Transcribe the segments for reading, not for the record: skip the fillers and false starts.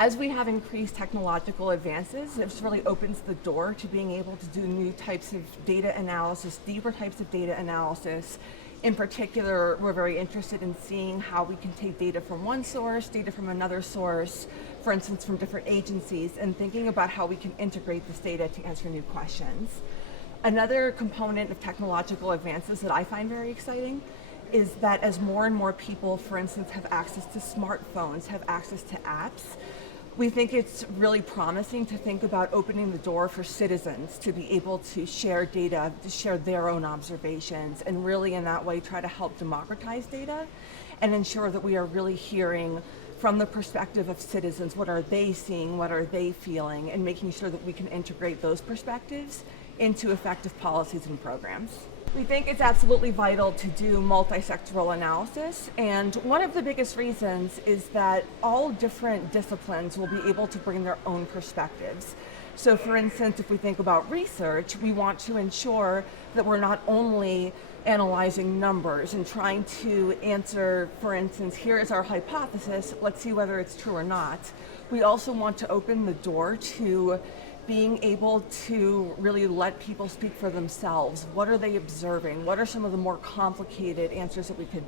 As we have increased technological advances, this really opens the door to being able to do new types of data analysis, deeper types of data analysis. In particular, we're very interested in seeing how we can take data from one source, data from another source, for instance, from different agencies, and thinking about how we can integrate this data to answer new questions. Another component of technological advances that I find very exciting is that as more and more people, for instance, have access to smartphones, have access to apps, we think it's really promising to think about opening the door for citizens to be able to share data, to share their own observations, and really in that way try to help democratize data and ensure that we are really hearing from the perspective of citizens, what are they seeing, what are they feeling, and making sure that we can integrate those perspectives into effective policies and programs. We think it's absolutely vital to do multi-sectoral analysis, and one of the biggest reasons is that all different disciplines will be able to bring their own perspectives. So for instance, if we think about research, we want to ensure that we're not only analyzing numbers and trying to answer, for instance, here is our hypothesis, let's see whether it's true or not. We also want to open the door to being able to really let people speak for themselves. What are they observing? What are some of the more complicated answers that we could,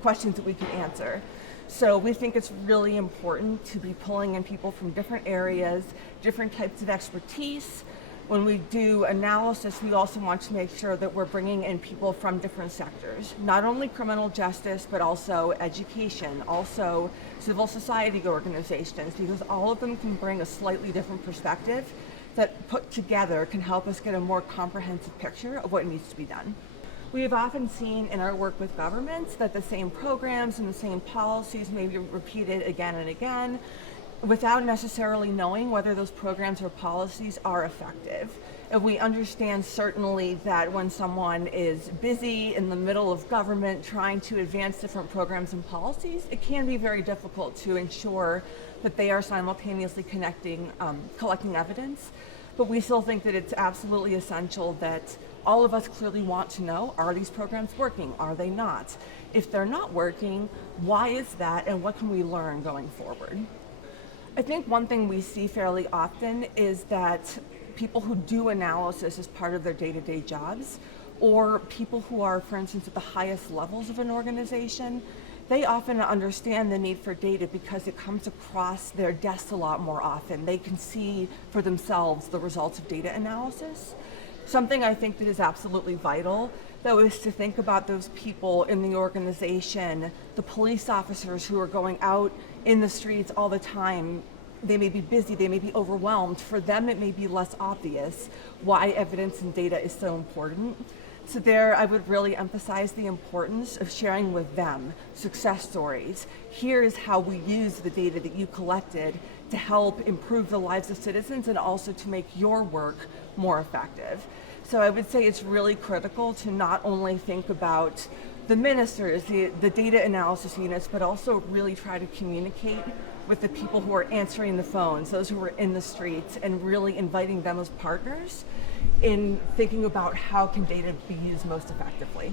questions that we could answer? So we think it's really important to be pulling in people from different areas, different types of expertise. When we do analysis, we also want to make sure that we're bringing in people from different sectors, not only criminal justice, but also education, also civil society organizations, because all of them can bring a slightly different perspective that put together can help us get a more comprehensive picture of what needs to be done. We have often seen in our work with governments that the same programs and the same policies may be repeated again and again, without necessarily knowing whether those programs or policies are effective. And we understand certainly that when someone is busy in the middle of government trying to advance different programs and policies, it can be very difficult to ensure that they are simultaneously collecting evidence. But we still think that it's absolutely essential that all of us clearly want to know, are these programs working? Are they not? If they're not working, why is that, and what can we learn going forward? I think one thing we see fairly often is that people who do analysis as part of their day-to-day jobs, or people who are, for instance, at the highest levels of an organization, they often understand the need for data because it comes across their desks a lot more often. They can see for themselves the results of data analysis. Something I think that is absolutely vital, though, is to think about those people in the organization, the police officers who are going out in the streets all the time. They may be busy, they may be overwhelmed. For them, it may be less obvious why evidence and data is so important. So there, I would really emphasize the importance of sharing with them success stories. Here is how we use the data that you collected to help improve the lives of citizens and also to make your work more effective. So I would say it's really critical to not only think about the ministers, the data analysis units, but also really try to communicate with the people who are answering the phones, those who are in the streets, and really inviting them as partners in thinking about how can data be used most effectively.